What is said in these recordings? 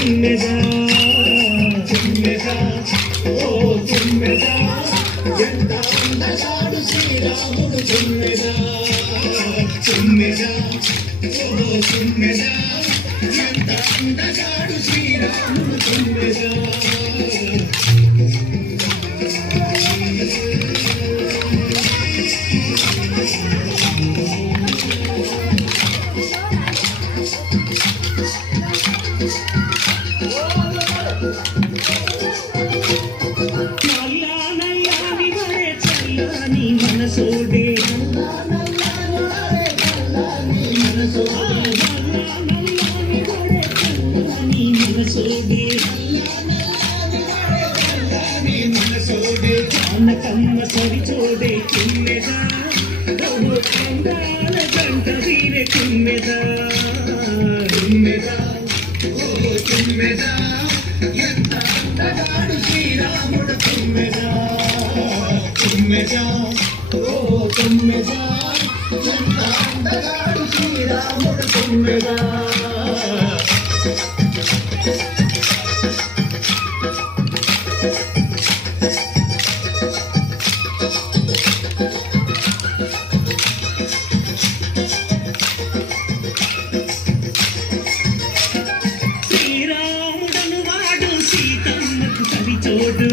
తుమ్మెదా తుమ్మెదా ఓ తుమ్మెదా ఎంత అందగాడు శ్రీరాముడు తుమ్మెదా తుమ్మెదా ఓ తుమ్మెదా ఎంత అందగాడు శ్రీరాముడు తుమ్మెదా మనసోడే కమ్మ సరి చోడే తుమ్మెదా గంట వీరే తుమ్మెదా తుమ్మెదా ఓ తుమ్మెదా ఎంత అందగాడు శ్రీరాముడు తుమ్మెదా తుమ్మెదా ఓ తుమ్మెదా ఎంత అందగాడు శ్రీరాముడు తుమ్మెదా శ్రీరాముడను వాడు సీతమ్మకు సరిచోడు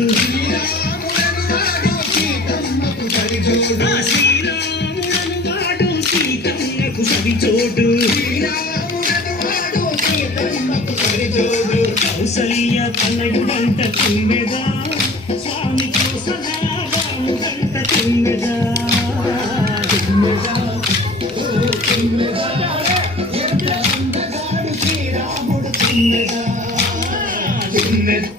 కౌసల్య తనయుడంట తుమ్మెదా స్వామికి సదావాముడంట తుమ్మెదా తుమ్మెదా ఓ తుమ్మెదా ఎంత అందగాడు శ్రీరాముడు తుమ్మెదా తుమ్మెదా